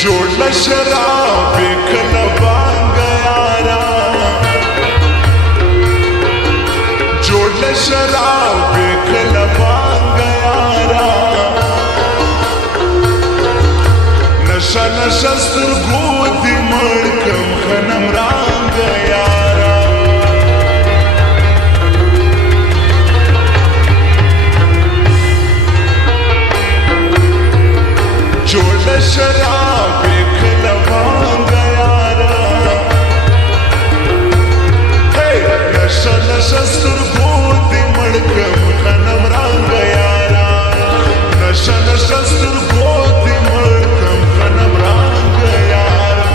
जोड़ शराब कलबांग यारा, जोड़ शराब कलबांग यारा, नशा नशा स्तरगोदी मड़कम खनम रांग यारा, जोड़ शराब कलबांग यारा, नशा नशा स्तरगोदी मड़कम खनम रांग यारा, नशा नशा स्तरगोदी मड़कम खनम रांग यारा।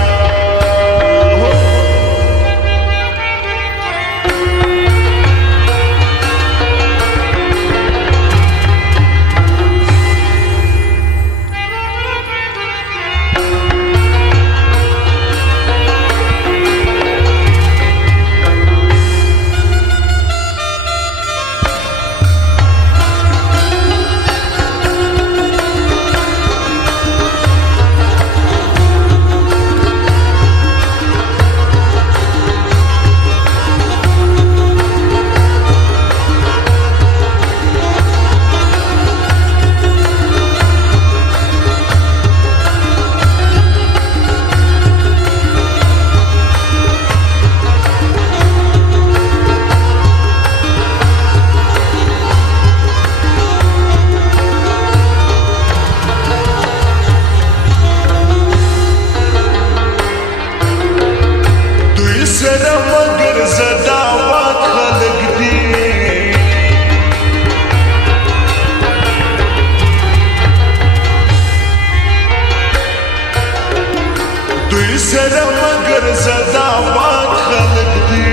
मगर ज़दावत खलक दी, दुई सर मगर ज़दावत खलक दी,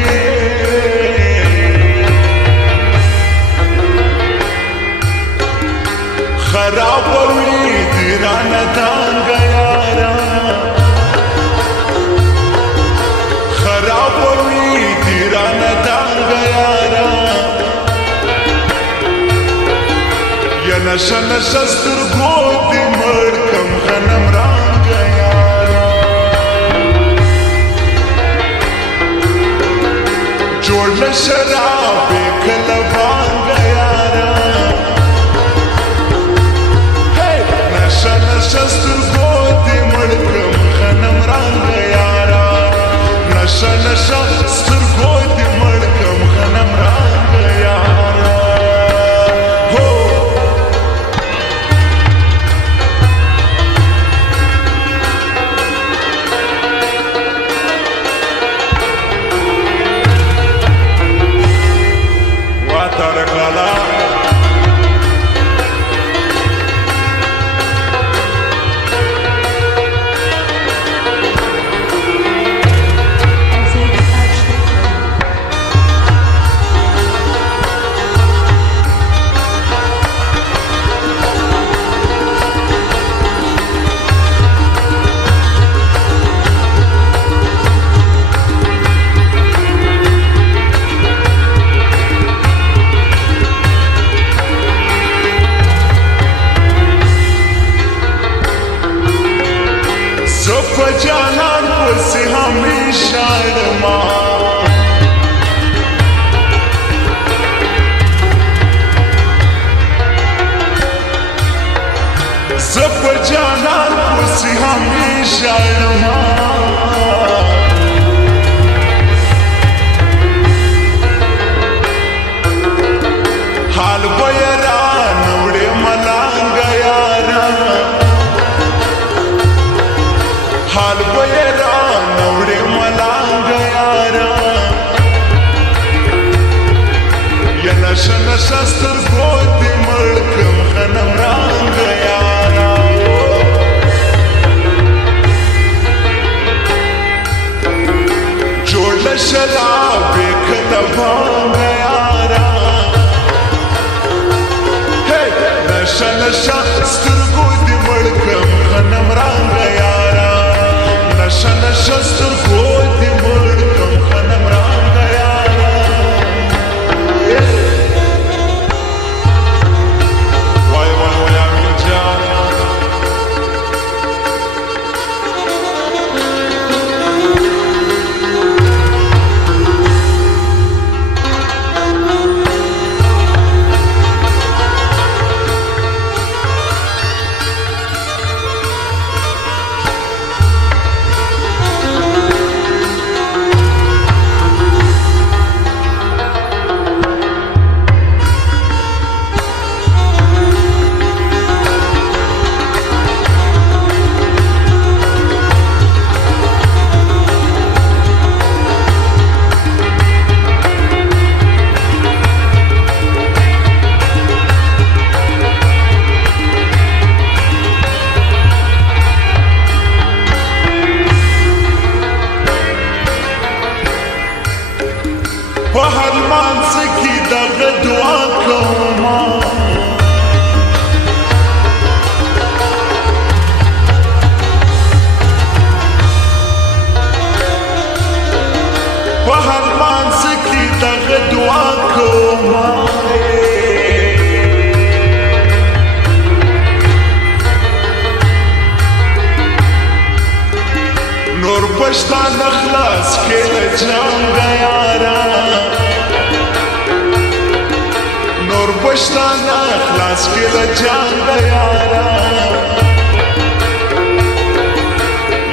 खराब हुई दीराना दांग यारा, खराब हुई दीराना दांग यारा, या नशा नशा स्तरगोदी मड़कम खनम रांग यारा, जोड़ शराब कलबांग यारा, नशा नशा स्तरगोदी मड़कम खनम रांग यारा, नशा नशा स्तरगोदी मड़कम खनम रांग यारा। हो वातारकाला जहान से हमेशा सब जहान से हमेशा हाल बयरा नवड़े मलांग यारा, हाल बयरा नवड़े मलांग यारा, या नशा नशा स्तरगोदी मड़कम खनम रांग यारा, जोड़ शराब कलबांग यारा, नशा नशा स्तरगोदी मड़कम खनम रांग यारा, नशा नशा स्तरगोदी मड़कम खनम रांग यारा। वाय वाय वाय आमीन जान بشتا نخلاص کې له جنګ یارا نور بشتا نخلاص کې له جنګ یارا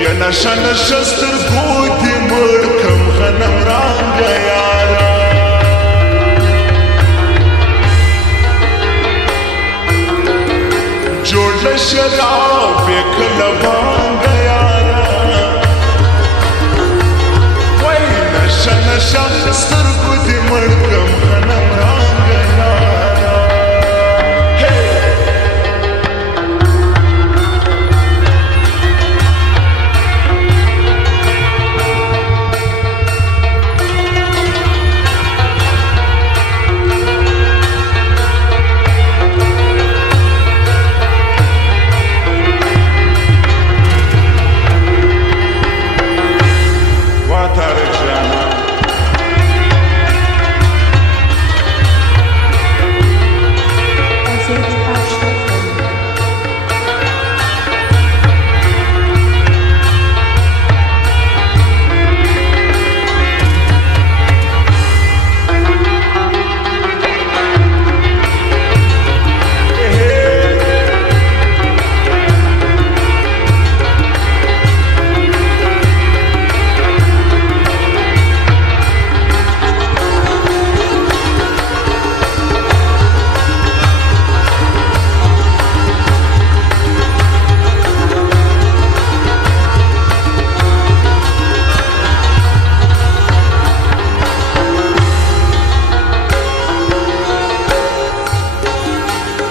یا نشه نشه سترګو دې مړ کم غنم رنګ یارا جوړ له شراب یې کله بانګ نشا سترګو دې مړ کړم غنم رنګ یارا وا طارق جانا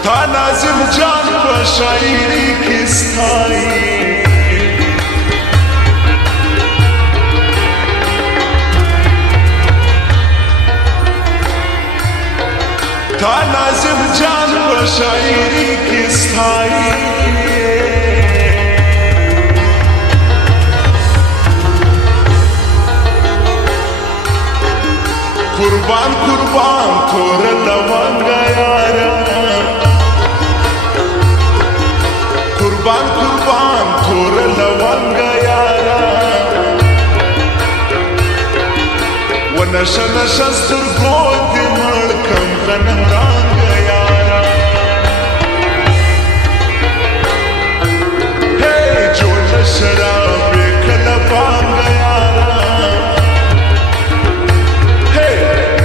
تا نازم جان په شاعري کې ستایي تا نازم جان په شاعري کې ستایي قربان قربان تور لونګ یارا قربان قربان تور لونګ یارا و نشه نشه سترګو دې مړ کم غنم رنګ یارا جوړ له شراب یې کله بانګ یارا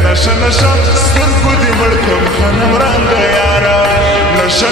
نشه نشه سترګو دې مړ کم غنم رنګ یارا نشه